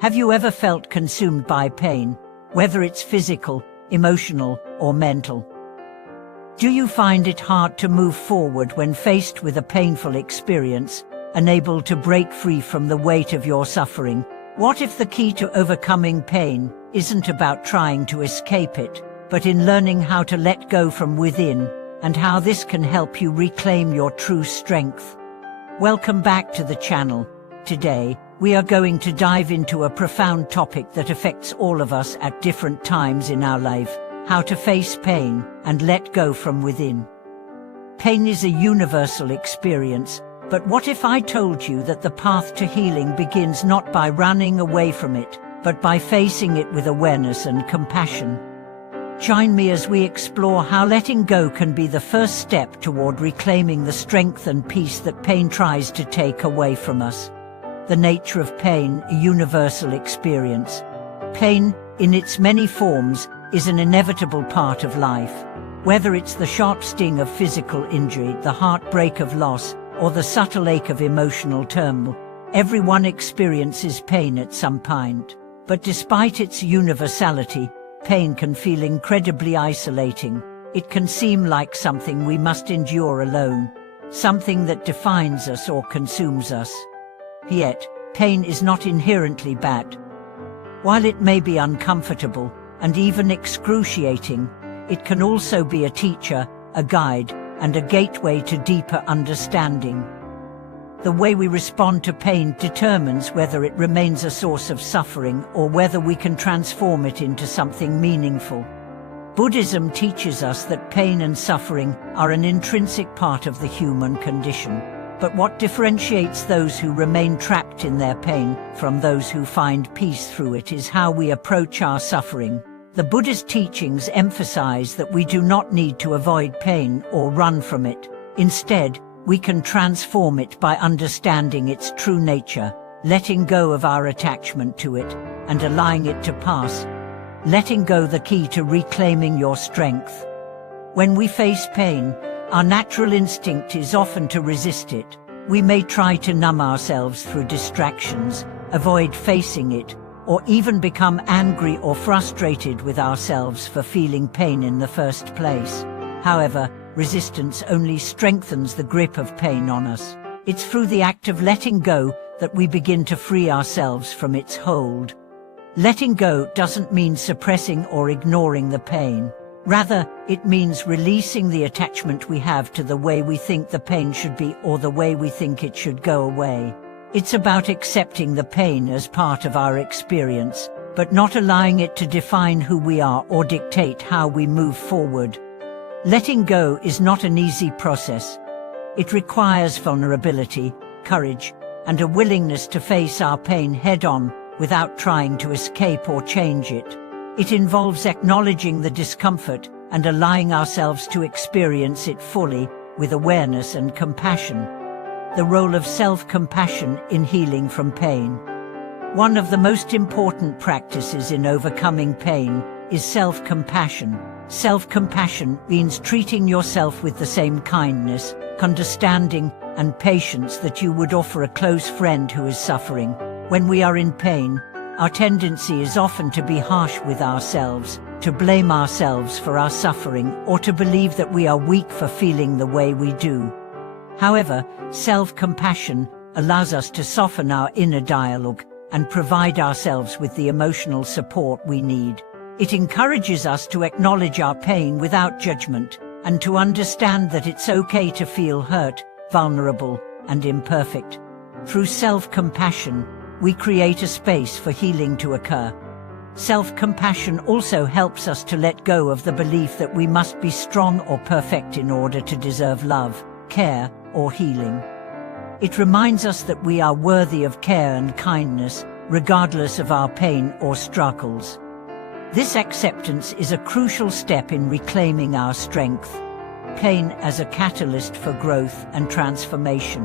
Have you ever felt consumed by pain, whether it's physical, emotional, or mental? Do you find it hard to move forward when faced with a painful experience, unable to break free from the weight of your suffering? What if the key to overcoming pain isn't about trying to escape it, but in learning how to let go from within, and how this can help you reclaim your true strength? Welcome back to the channel. Today, we are going to dive into a profound topic that affects all of us at different times in our life: how to face pain and let go from within. Pain is a universal experience, but what if I told you that the path to healing begins not by running away from it, but by facing it with awareness and compassion? Join me as we explore how letting go can be the first step toward reclaiming the strength and peace that pain tries to take away from us. The nature of pain, a universal experience. Pain, in its many forms, is an inevitable part of life. Whether it's the sharp sting of physical injury, the heartbreak of loss, or the subtle ache of emotional turmoil, everyone experiences pain at some point. But despite its universality, pain can feel incredibly isolating. It can seem like something we must endure alone, something that defines us or consumes us. Yet, pain is not inherently bad. While it may be uncomfortable and even excruciating, it can also be a teacher, a guide, and a gateway to deeper understanding. The way we respond to pain determines whether it remains a source of suffering or whether we can transform it into something meaningful. Buddhism teaches us that pain and suffering are an intrinsic part of the human condition. But what differentiates those who remain trapped in their pain from those who find peace through it is how we approach our suffering. The Buddhist teachings emphasize that we do not need to avoid pain or run from it. Instead, we can transform it by understanding its true nature, letting go of our attachment to it, and allowing it to pass. Letting go, the key to reclaiming your strength. When we face pain, our natural instinct is often to resist it. We may try to numb ourselves through distractions, avoid facing it, or even become angry or frustrated with ourselves for feeling pain in the first place. However, resistance only strengthens the grip of pain on us. It's through the act of letting go that we begin to free ourselves from its hold. Letting go doesn't mean suppressing or ignoring the pain. Rather, it means releasing the attachment we have to the way we think the pain should be or the way we think it should go away. It's about accepting the pain as part of our experience, but not allowing it to define who we are or dictate how we move forward. Letting go is not an easy process. It requires vulnerability, courage, and a willingness to face our pain head-on without trying to escape or change it. It involves acknowledging the discomfort and allowing ourselves to experience it fully, with awareness and compassion. The role of self-compassion in healing from pain. One of the most important practices in overcoming pain is self-compassion. Self-compassion means treating yourself with the same kindness, understanding, and patience that you would offer a close friend who is suffering. When we are in pain, our tendency is often to be harsh with ourselves, to blame ourselves for our suffering, or to believe that we are weak for feeling the way we do. However, self-compassion allows us to soften our inner dialogue and provide ourselves with the emotional support we need. It encourages us to acknowledge our pain without judgment, and to understand that it's okay to feel hurt, vulnerable, and imperfect. Through self-compassion, we create a space for healing to occur. Self-compassion also helps us to let go of the belief that we must be strong or perfect in order to deserve love, care, or healing. It reminds us that we are worthy of care and kindness, regardless of our pain or struggles. This acceptance is a crucial step in reclaiming our strength. Pain as a catalyst for growth and transformation.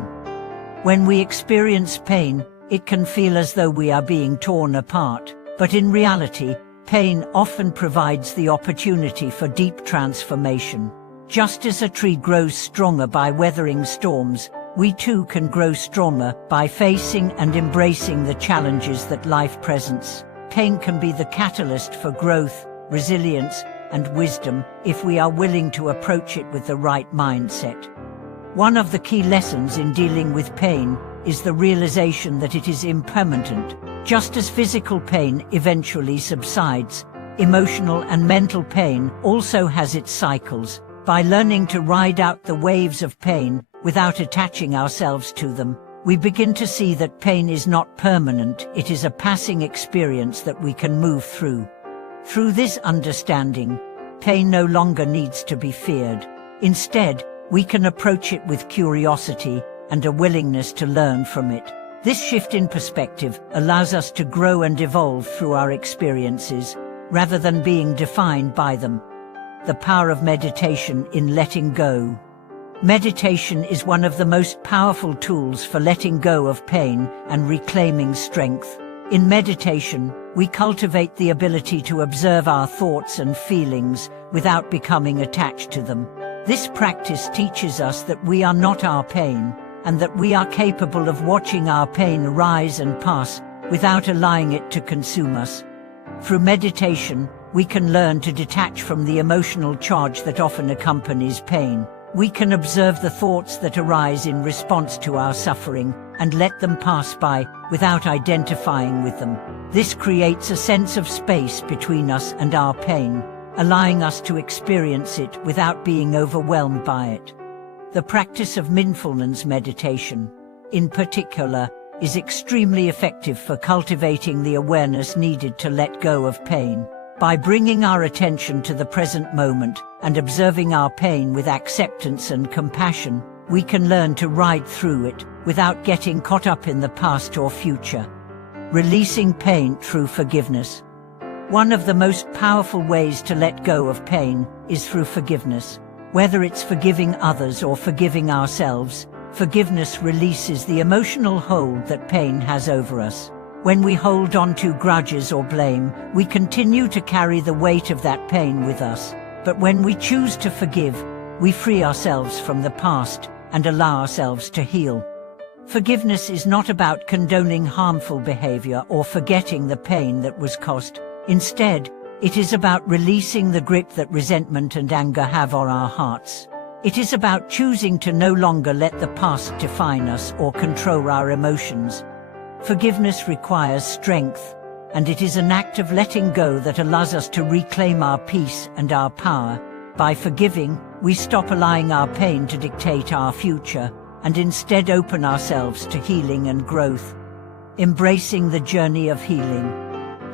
When we experience pain, it can feel as though we are being torn apart, but in reality, pain often provides the opportunity for deep transformation. Just as a tree grows stronger by weathering storms, we too can grow stronger by facing and embracing the challenges that life presents. Pain can be the catalyst for growth, resilience, and wisdom if we are willing to approach it with the right mindset. One of the key lessons in dealing with pain is the realization that it is impermanent. Just as physical pain eventually subsides, emotional and mental pain also has its cycles. By learning to ride out the waves of pain without attaching ourselves to them, we begin to see that pain is not permanent, it is a passing experience that we can move through. Through this understanding, pain no longer needs to be feared. Instead, we can approach it with curiosity and a willingness to learn from it. This shift in perspective allows us to grow and evolve through our experiences, rather than being defined by them. The power of meditation in letting go. Meditation is one of the most powerful tools for letting go of pain and reclaiming strength. In meditation, we cultivate the ability to observe our thoughts and feelings without becoming attached to them. This practice teaches us that we are not our pain, and that we are capable of watching our pain rise and pass without allowing it to consume us. Through meditation, we can learn to detach from the emotional charge that often accompanies pain. We can observe the thoughts that arise in response to our suffering and let them pass by without identifying with them. This creates a sense of space between us and our pain, allowing us to experience it without being overwhelmed by it. The practice of mindfulness meditation, in particular, is extremely effective for cultivating the awareness needed to let go of pain. By bringing our attention to the present moment and observing our pain with acceptance and compassion, we can learn to ride through it without getting caught up in the past or future. Releasing pain through forgiveness. One of the most powerful ways to let go of pain is through forgiveness. Whether it's forgiving others or forgiving ourselves, forgiveness releases the emotional hold that pain has over us. When we hold on to grudges or blame, we continue to carry the weight of that pain with us. But when we choose to forgive, we free ourselves from the past and allow ourselves to heal. Forgiveness is not about condoning harmful behavior or forgetting the pain that was caused. Instead, it is about releasing the grip that resentment and anger have on our hearts. It is about choosing to no longer let the past define us or control our emotions. Forgiveness requires strength, and it is an act of letting go that allows us to reclaim our peace and our power. By forgiving, we stop allowing our pain to dictate our future, and instead open ourselves to healing and growth. Embracing the journey of healing.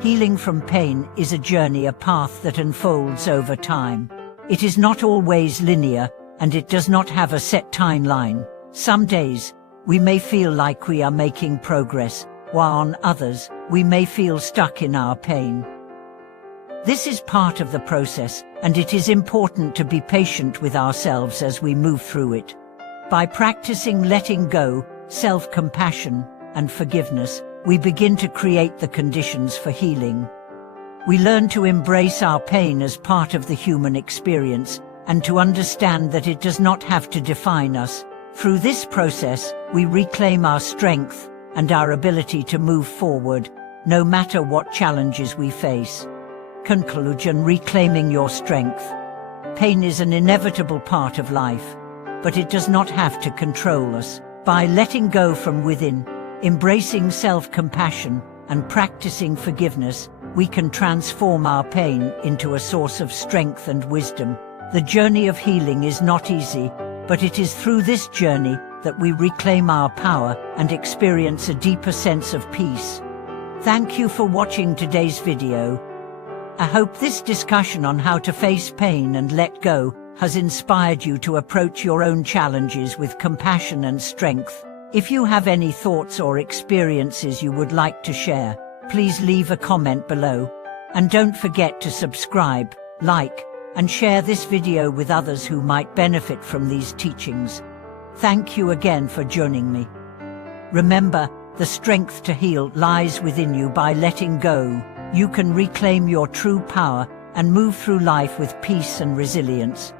Healing from pain is a journey, a path that unfolds over time. It is not always linear, and it does not have a set timeline. Some days, we may feel like we are making progress, while on others, we may feel stuck in our pain. This is part of the process, and it is important to be patient with ourselves as we move through it. By practicing letting go, self-compassion, and forgiveness, we begin to create the conditions for healing. We learn to embrace our pain as part of the human experience, and to understand that it does not have to define us. Through this process, we reclaim our strength and our ability to move forward, no matter what challenges we face. Conclusion: reclaiming your strength. Pain is an inevitable part of life, but it does not have to control us. By letting go from within, embracing self-compassion, and practicing forgiveness, we can transform our pain into a source of strength and wisdom. The journey of healing is not easy, but it is through this journey that we reclaim our power and experience a deeper sense of peace. Thank you for watching today's video. I hope this discussion on how to face pain and let go has inspired you to approach your own challenges with compassion and strength. If you have any thoughts or experiences you would like to share, please leave a comment below. And don't forget to subscribe, like, and share this video with others who might benefit from these teachings. Thank you again for joining me. Remember, the strength to heal lies within you. By letting go, you can reclaim your true power and move through life with peace and resilience.